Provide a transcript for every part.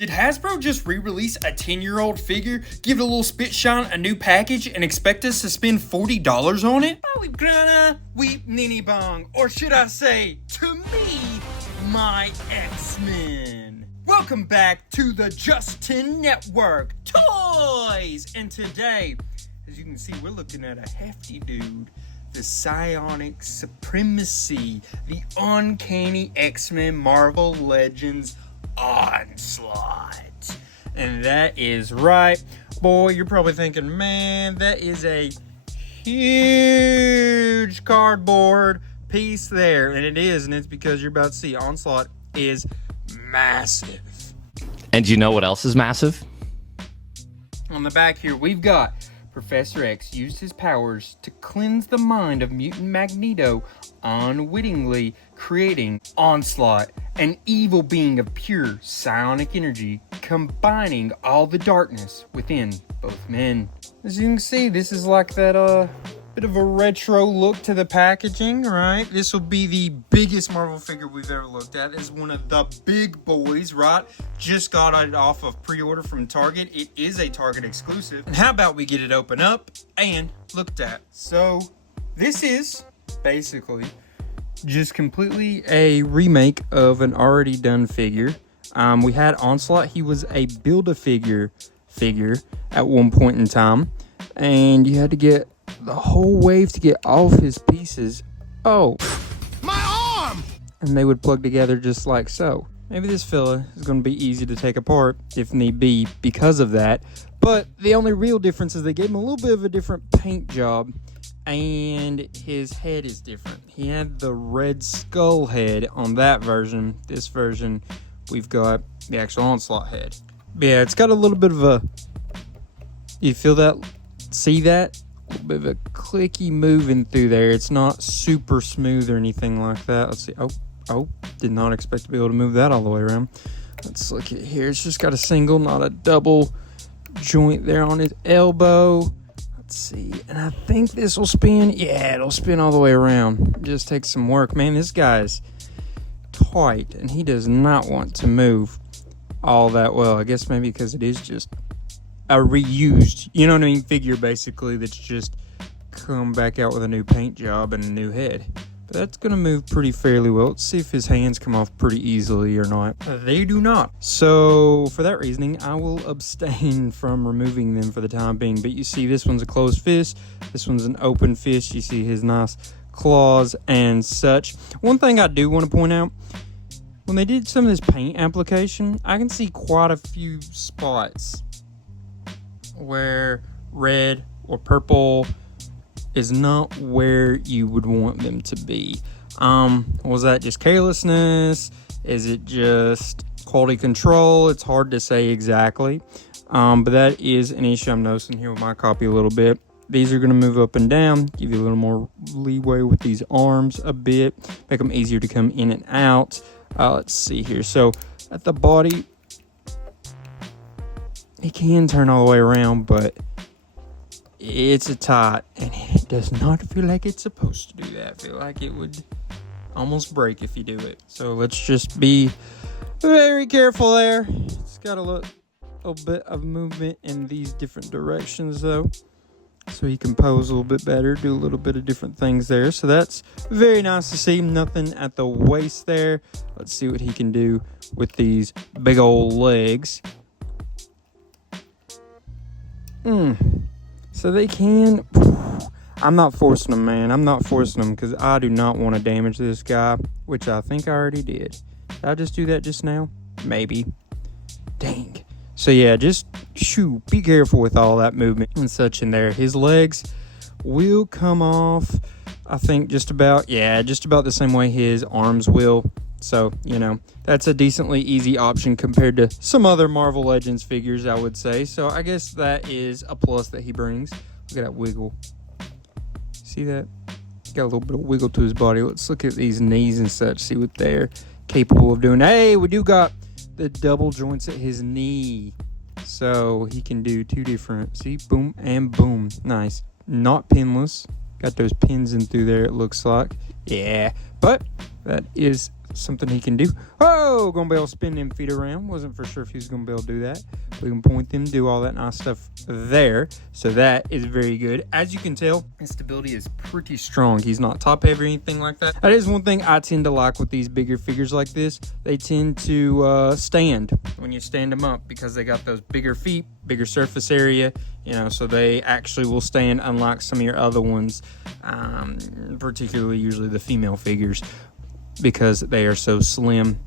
Did Hasbro just re-release a 10-year-old figure, give it a little spit shine, a new package, and expect us to spend $40 on it? Oh, weep grana, weep ninny bong, or should I say, to me, my X-Men. Welcome back to the Justin Network, Toys! And today, as you can see, we're looking at a hefty dude. The Psionic Supremacy, the Uncanny X-Men Marvel Legends Onslaught. And that is right. Boy, you're probably thinking, man, that is a huge cardboard piece there. And it is, and it's because you're about to see Onslaught is massive. And do you know what else is massive? On the back here, we've got Professor X used his powers to cleanse the mind of Mutant Magneto, unwittingly creating Onslaught, an evil being of pure psionic energy, combining all the darkness within both men. As you can see, this is like that bit of a retro look to the packaging, right? This will be the biggest Marvel figure we've ever looked at. It's one of the big boys, right? Just got it off of pre-order from Target. It is a Target exclusive. And how about we get it open up and looked at? So this is basically just completely a remake of an already done figure. We had Onslaught. He was a Build-A-Figure figure at one point in time, and you had to get the whole wave to get all of his pieces. Oh, My arm! and they would plug together just like so. Maybe this fella is going to be easy to take apart if need be because of that. But the only real difference is they gave him a little bit of a different paint job, and his head is different. He had the Red Skull head on that version. This version, we've got the actual Onslaught head. Yeah, it's got a little bit of a... You feel that? See that? A little bit of a clicky moving through there. It's not super smooth or anything like that. Let's see. Oh, did not expect to be able to move that all the way around. Let's look at here. It's just got a single, not a double joint there on his elbow. Let's see. And I think this will spin. Yeah, it'll spin all the way around. It just takes some work. Man, this guy's tight, and he does not want to move all that well. I guess maybe because it is just a reused, you know what I mean, figure basically that's just come back out with a new paint job and a new head. But that's going to move pretty fairly well. Let's see if his hands come off pretty easily or not. They do not. So for that reasoning, I will abstain from removing them for the time being. But you see this one's a closed fist. This one's an open fist. You see his nice claws and such. One thing I do want to point out, when they did some of this paint application, I can see quite a few spots where red or purple is not where you would want them to be. Was that just carelessness? Is it just quality control? It's hard to say exactly. But that is an issue I'm noticing here with my copy a little bit. These are going to move up and down, give you a little more leeway with these arms a bit, make them easier to come in and out. Let's see here. So at the body, it can turn all the way around, but it's a tight, and it does not feel like it's supposed to do that. I feel like it would almost break if you do it. So let's just be very careful there. It's got a little bit of movement in these different directions, though, so he can pose a little bit better, do a little bit of different things there. So that's very nice to see. Nothing at the waist there. Let's see what he can do with these big old legs. So they can... I'm not forcing them, man. I'm not forcing them because I do not want to damage this guy, which I think I already did. Did I just do that just now? Maybe. Dang. So yeah, just be careful with all that movement and such in there. His legs will come off, I think, just about the same way his arms will. So, you know, that's a decently easy option compared to some other Marvel Legends figures, I would say. So I guess that is a plus that he brings. Look at that wiggle. See that? Got a little bit of wiggle to his body. Let's look at these knees and such, see what they're capable of doing. Hey, we do got the double joints at his knee. So he can do two different, see, boom and boom. Nice. Not pinless. Got those pins in through there, it looks like. Yeah, but that is something he can do. Oh, gonna be able to spin them feet around. Wasn't for sure if he was gonna be able to do that. We can point them, do all that nice stuff there. So that is very good. As you can tell, his stability is pretty strong. He's not top heavy or anything like that. That is one thing I tend to like with these bigger figures like this. They tend to stand when you stand them up because they got those bigger feet, bigger surface area, you know, so they actually will stand, unlike some of your other ones, particularly usually the female figures, because they are so slim,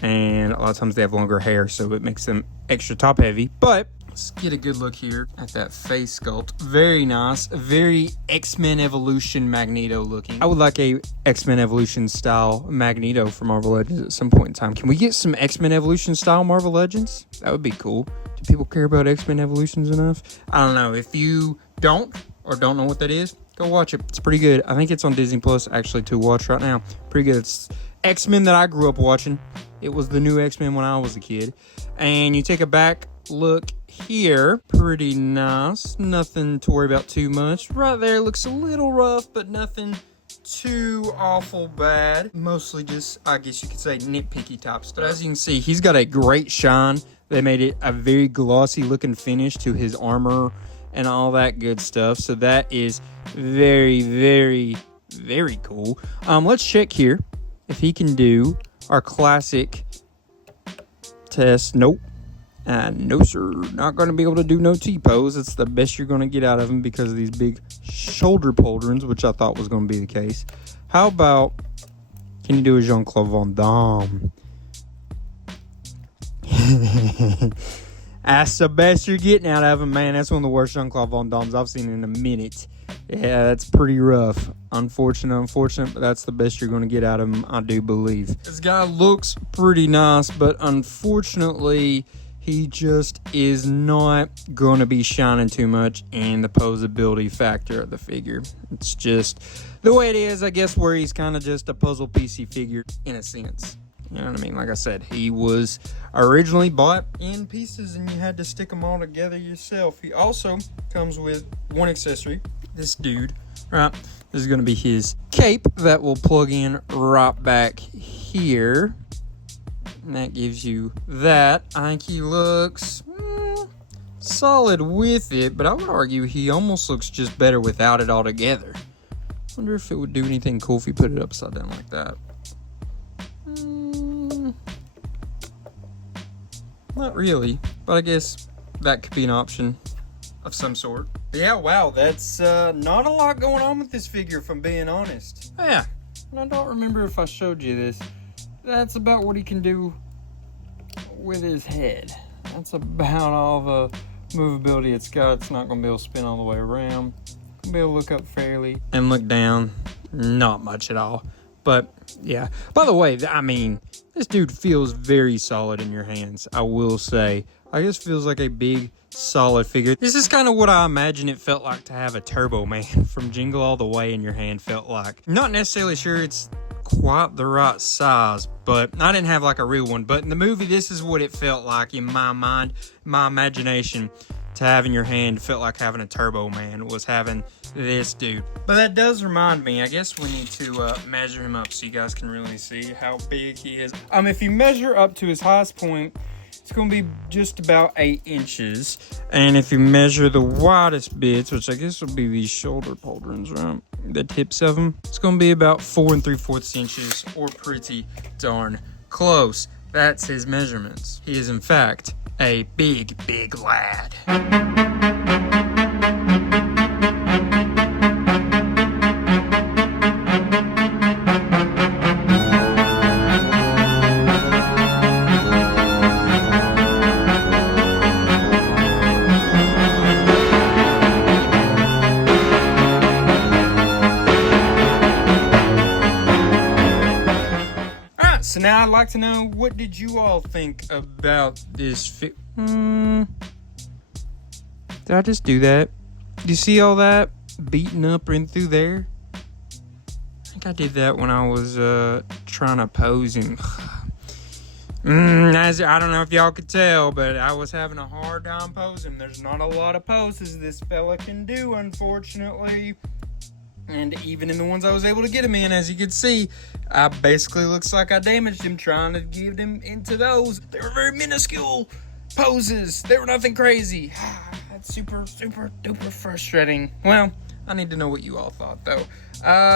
and a lot of times they have longer hair, so it makes them extra top heavy. But let's get a good look here at that face sculpt. Very nice, very X-Men Evolution Magneto looking. I would like a X-Men Evolution style Magneto for Marvel Legends at some point in time. Can we get some X-Men Evolution style Marvel Legends? That would be cool. Do people care about X-Men Evolutions enough? I don't know. If you don't know what that is, go watch it. It's pretty good. I think it's on Disney Plus actually to watch right now. Pretty good. It's X-Men that I grew up watching. It was the new X-Men when I was a kid. And you take a back look here. Pretty nice. Nothing to worry about too much. Right there looks a little rough, but nothing too awful bad. Mostly just, I guess you could say, nitpicky type stuff. But as you can see, he's got a great shine. They made it a very glossy looking finish to his armor and all that good stuff. So that is very, very, very cool. Let's check here if he can do our classic test. Nope. No, sir. Not going to be able to do no T-pose. It's the best you're going to get out of him because of these big shoulder pauldrons, which I thought was going to be the case. How about, can you do a Jean-Claude Van Damme? That's the best you're getting out of him, man. That's one of the worst Jean-Claude Van Dammes I've seen in a minute. Yeah, that's pretty rough. Unfortunate, but that's the best you're going to get out of him, I do believe. This guy looks pretty nice, but unfortunately, he just is not going to be shining too much in the posability factor of the figure. It's just the way it is, I guess, where he's kind of just a puzzle piecey figure in a sense. You know what I mean? Like I said, he was originally bought in pieces and you had to stick them all together yourself. He also comes with one accessory. This dude, right? This is going to be his cape that will plug in right back here. And that gives you that. I think he looks solid with it, but I would argue he almost looks just better without it altogether. Wonder if it would do anything cool if you put it upside down like that. Not really, but I guess that could be an option of some sort. But yeah, wow, that's not a lot going on with this figure, if I'm being honest. Yeah, and I don't remember if I showed you this. That's about what he can do with his head. That's about all the movability it's got. It's not going to be able to spin all the way around. Going to be able to look up fairly and look down. Not much at all. But yeah, by the way, I mean, this dude feels very solid in your hands, I will say. I guess feels like a big, solid figure. This is kind of what I imagine it felt like to have a Turbo Man from Jingle All the Way in your hand felt like. Not necessarily sure it's quite the right size, but I didn't have like a real one. But in the movie, this is what it felt like in my mind, my imagination. To have in your hand felt like having a Turbo Man was having this dude. But that does remind me, I guess we need to measure him up so you guys can really see how big he is. If you measure up to his highest point, it's going to be just about 8 inches. And if you measure the widest bits, which I guess will be these shoulder pauldrons, right? The tips of them, it's going to be about 4 3/4 inches, or pretty darn close. That's his measurements. He is, in fact, a big, big lad. So now I'd like to know, what did you all think about this Did I just do that? Do you see all that beating up in through there? I think I did that when I was trying to pose him. I don't know if y'all could tell, but I was having a hard time posing. There's not a lot of poses this fella can do, unfortunately. And even in the ones I was able to get him in, as you can see, I basically looks like I damaged him trying to get him into those. They were very minuscule poses. They were nothing crazy. That's super, super duper frustrating. Well, I need to know what you all thought, though.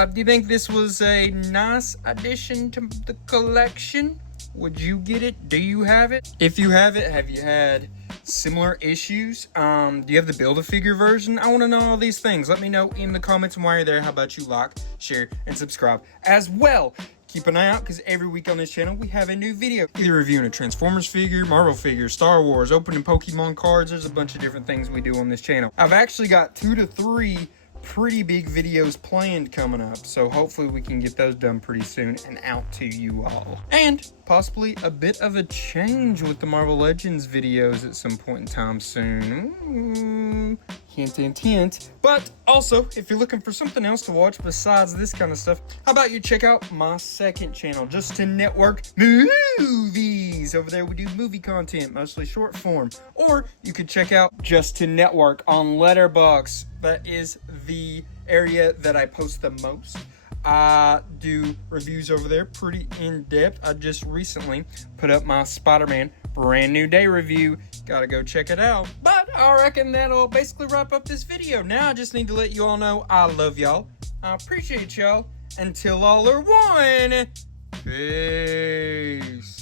Do you think this was a nice addition to the collection? Would you get it? Do you have it? If you have it, have you had similar issues? Do you have the Build-A-Figure version? I want to know all these things. Let me know in the comments, and while you're there, how about you like, share, and subscribe as well. Keep an eye out, because every week on this channel, we have a new video. Either reviewing a Transformers figure, Marvel figure, Star Wars, opening Pokemon cards. There's a bunch of different things we do on this channel. I've actually got 2 to 3 pretty big videos planned coming up, so hopefully we can get those done pretty soon and out to you all. And possibly a bit of a change with the Marvel Legends videos at some point in time soon. Hint, hint, hint. But also, if you're looking for something else to watch besides this kind of stuff, how about you check out my second channel, Justin Network Movies. Over there we do movie content, mostly short form. Or you could check out Justin Network on Letterboxd. That is the area that I post the most. I do reviews over there pretty in-depth. I just recently put up my Spider-Man brand new day review. Gotta go check it out. But I reckon that'll basically wrap up this video. Now I just need to let you all know I love y'all. I appreciate y'all. Until all are one. Peace.